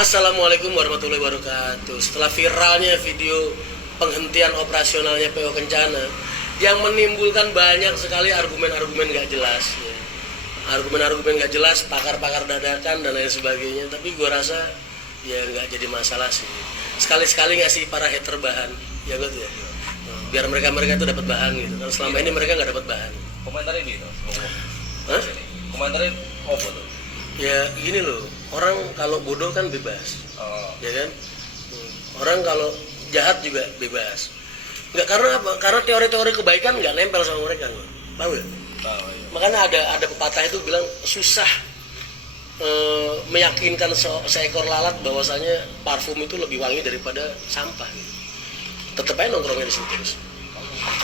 Assalamualaikum warahmatullahi wabarakatuh. Setelah viralnya video penghentian operasionalnya PO Kencana yang menimbulkan banyak sekali argumen-argumen gak jelas ya. Argumen-argumen gak jelas, pakar-pakar dadakan dan lain sebagainya. Tapi gue rasa ya gak jadi masalah sih. Sekali-sekali ngasih para hater bahan ya gue ya. Biar mereka-mereka itu dapat bahan gitu. Karena selama ini mereka gak dapat bahan. Komentarnya gitu. Hah? Komentarnya apa tuh? Ya gini loh, orang kalau bodoh kan bebas, ya kan? Orang kalau jahat juga bebas. Nggak, karena apa? Karena teori-teori kebaikan nggak nempel sama mereka, tahu ya? Tahu ya. Makanya ada pepatah itu bilang susah meyakinkan seekor lalat bahwasanya parfum itu lebih wangi daripada sampah. Gitu. Tetep aja nongkrongnya di situ terus.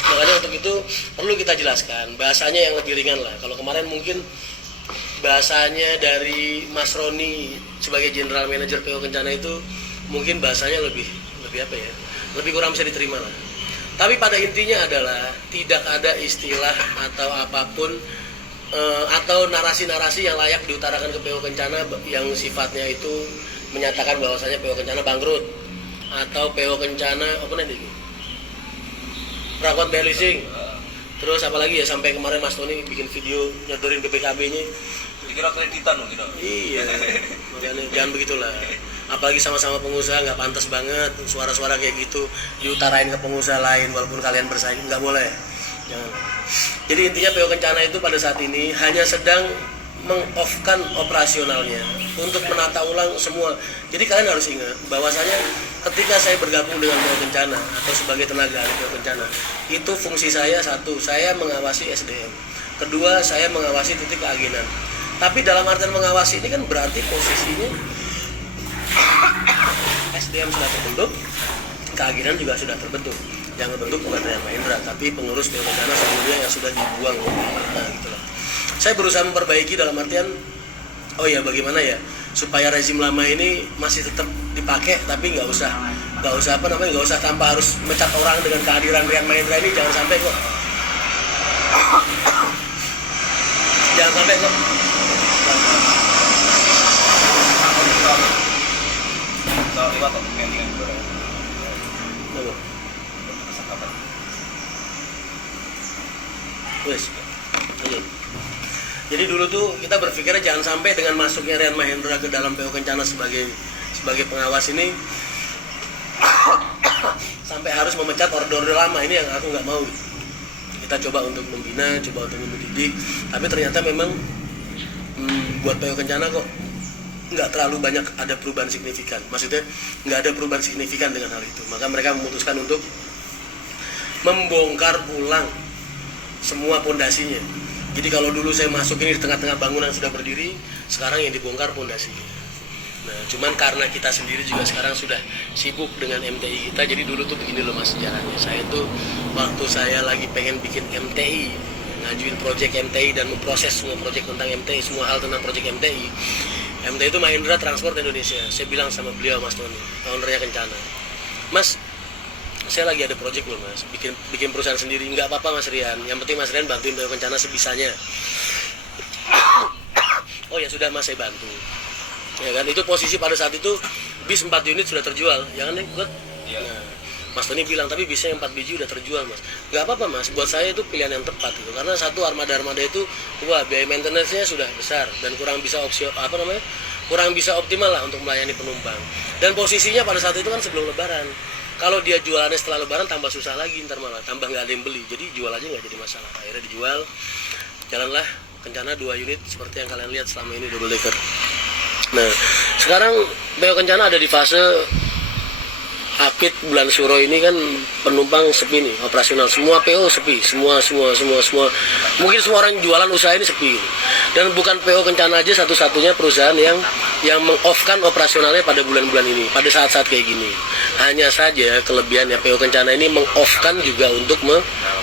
Makanya untuk itu perlu kita jelaskan bahasanya yang lebih ringan lah. Kalau kemarin mungkin bahasanya dari Mas Roni sebagai General Manager PO Kencana itu mungkin bahasanya lebih apa ya, lebih kurang bisa diterima lah. Tapi pada intinya adalah tidak ada istilah atau apapun atau narasi-narasi yang layak diutarakan ke PO Kencana yang sifatnya itu menyatakan bahwasanya PO Kencana bangkrut atau PO Kencana apa nanti perlakuan bayar leasing. Terus apalagi ya, sampai kemarin Mas Tony bikin video nyodorin BPKB-nya. Dikira kreditan loh gitu. Iya, makanya jangan begitulah. Apalagi sama-sama pengusaha, nggak pantas banget suara-suara kayak gitu diutarain ke pengusaha lain walaupun kalian bersaing, nggak boleh. Jangan. Jadi intinya PO Kencana itu pada saat ini hanya sedang meng-off-kan operasionalnya untuk menata ulang semua. Jadi kalian harus ingat bahwasanya ketika saya bergabung dengan PO Kencana atau sebagai tenaga ahli PO Kencana, itu fungsi saya satu, saya mengawasi SDM. Kedua, saya mengawasi titik keagenan. Tapi dalam artian mengawasi ini kan berarti posisinya SDM sudah terbentuk, keagenan juga sudah terbentuk. Yang terbentuk bukan Rian Mahendra, tapi pengurus PO Kencana sebelumnya yang sudah dibuang. Nah, gitulah. Saya berusaha memperbaiki dalam artian, oh ya bagaimana ya supaya rezim lama ini masih tetap dipakai, tapi nggak usah tanpa harus mecat orang dengan kehadiran Rian Mahendra ini, jangan sampai kok. Wes, jadi dulu tuh kita berpikirnya jangan sampai dengan masuknya Rian Mahendra ke dalam PO Kencana sebagai pengawas ini sampai harus memecat order lama. Ini yang aku nggak mau. Kita coba untuk membina, coba untuk mendidik, tapi ternyata memang buat PO Kencana kok nggak terlalu banyak ada perubahan signifikan. Maksudnya nggak ada perubahan signifikan dengan hal itu. Maka mereka memutuskan untuk membongkar ulang semua pondasinya. Jadi kalau dulu saya masuk ini di tengah-tengah bangunan sudah berdiri, sekarang yang dibongkar pondasinya. Nah, cuman karena kita sendiri juga sekarang sudah sibuk dengan MTI kita, jadi dulu tuh begini loh mas sejarahnya. Saya tuh waktu saya lagi pengen bikin MTI, ngajuin proyek MTI dan memproses semua proyek tentang MTI, semua hal tentang proyek MTI. MTI itu Mahendra Transport Indonesia. Saya bilang sama beliau, Mas Tony, ownernya Kencana, Mas, saya lagi ada proyek loh mas, bikin perusahaan sendiri. Nggak apa-apa mas Rian, yang penting mas Rian bantuin PO Kencana sebisanya. Oh ya sudah mas, saya bantu. Ya kan, itu posisi pada saat itu bis 4 unit sudah terjual, ya kan buat. Nah, Mas Tony bilang tapi bisnya 4 biji udah terjual mas. Nggak apa-apa mas, buat saya itu pilihan yang tepat gitu. Karena satu armada itu, wah biaya maintenance-nya sudah besar dan kurang bisa kurang bisa optimal lah untuk melayani penumpang. Dan posisinya pada saat itu kan sebelum Lebaran. Kalau dia jualannya setelah Lebaran tambah susah lagi, ntar malah tambah nggak ada yang beli. Jadi jual aja nggak jadi masalah. Akhirnya dijual, jalanlah Kencana 2 unit seperti yang kalian lihat selama ini, double decker. Nah, sekarang PO Kencana ada di fase Apit bulan Suro ini kan penumpang sepi nih, operasional semua PO sepi, semua mungkin semua orang jualan usaha ini sepi gitu. Dan bukan PO Kencana aja satu-satunya perusahaan yang meng-off-kan operasionalnya pada bulan-bulan ini, pada saat-saat kayak gini. Hanya saja kelebihannya PO Kencana ini meng-off-kan juga untuk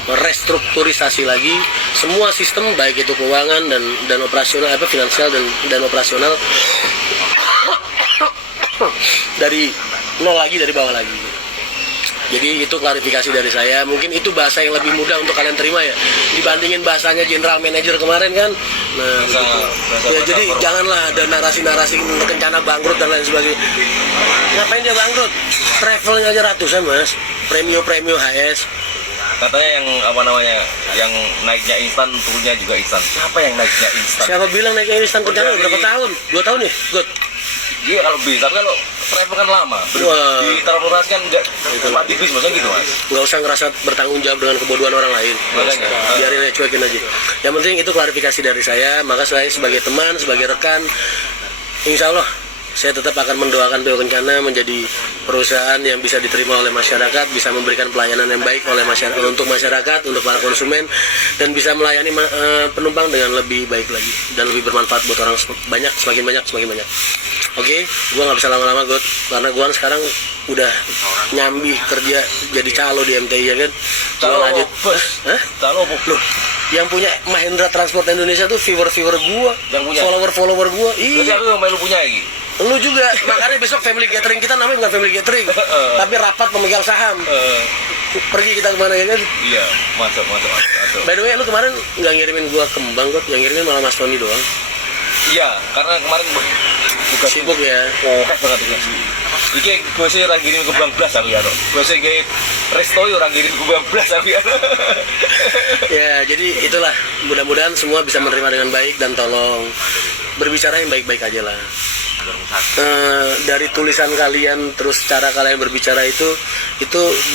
merestrukturisasi lagi semua sistem, baik itu keuangan dan operasional, finansial dan operasional dari nol lagi, dari bawah lagi. Jadi itu klarifikasi dari saya. Mungkin itu bahasa yang lebih mudah untuk kalian terima ya, dibandingin bahasanya General Manager kemarin kan Nah, Bahasa- begitu. bahasa- Ya, bahasa jadi formal. janganlah ada narasi-narasi Kencana bangkrut dan lain sebagainya. Ngapain dia bangkrut? Travelnya aja ratusan mas, premium HS. Katanya yang apa namanya, yang naiknya instan, turunnya juga instan. Siapa yang naiknya instan? Siapa bilang naiknya instan Kencana? Dari- Berapa tahun? 2 tahun ya? Good. Iya kalau bis, tapi kalau travel kan lama. Wah. Di transportasi kan nggak cuma di bis, maksudnya gitu mas. Nggak usah ngerasa bertanggung jawab dengan kebodohan orang lain. Nggak Makanya. usah. Biarin aja, cuekin aja. Yang penting itu klarifikasi dari saya. Maka saya sebagai teman, sebagai rekan, insya Allah saya tetap akan mendoakan PO Kencana menjadi perusahaan yang bisa diterima oleh masyarakat, bisa memberikan pelayanan yang baik oleh masyarakat, untuk masyarakat, untuk para konsumen, dan bisa melayani penumpang dengan lebih baik lagi dan lebih bermanfaat buat orang banyak, semakin banyak. Oke, gua nggak bisa lama-lama, God, karena gua kan sekarang udah nyambi kerja jadi calo di MTI ya kan. Calo Gua lanjut. bos. Hah? Calo bu. Loh, yang punya Mahendra Transport Indonesia tuh viewer gua, Yang punya? follower gua. Berarti Iya. aku yang main lu punya lagi. Lu juga, makanya besok family gathering kita namanya bukan family gathering, tapi rapat pemegang saham. Pergi kita kemana ya kan? Iya, masuk. By the way, lu kemarin nggak ngirimin gua kembang kok, yang ngirimin malah Mas Tony doang. Iya, karena kemarin bukan Sibuk ya. banget tugas. Iki gue sih orang kirim ke Bang Blas aku ya. Gue sih kayak resto orang kirim ke Bang Blas aku ya. Ya, jadi itulah. Mudah-mudahan semua bisa menerima dengan baik dan tolong berbicara yang baik-baik aja lah. Dari tulisan kalian terus cara kalian berbicara itu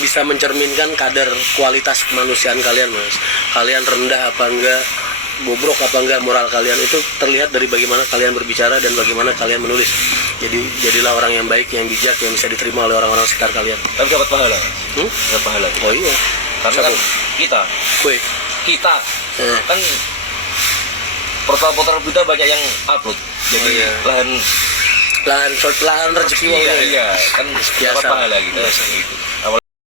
bisa mencerminkan kadar kualitas kemanusiaan kalian mas. Kalian rendah apa enggak, bobrok apa enggak moral kalian, itu terlihat dari bagaimana kalian berbicara dan bagaimana kalian menulis. Jadilah orang yang baik, yang bijak, yang bisa diterima oleh orang-orang sekitar kalian. Tapi dapat pahala. Dapat pahala. Oh iya, Karena kan kita kan portal-portal berita banyak yang upload. Jadi Oh, iya. lahan lahan rezeki iya kan dapat Biasa. pahala kita. Biasa. Gitu. Apalagi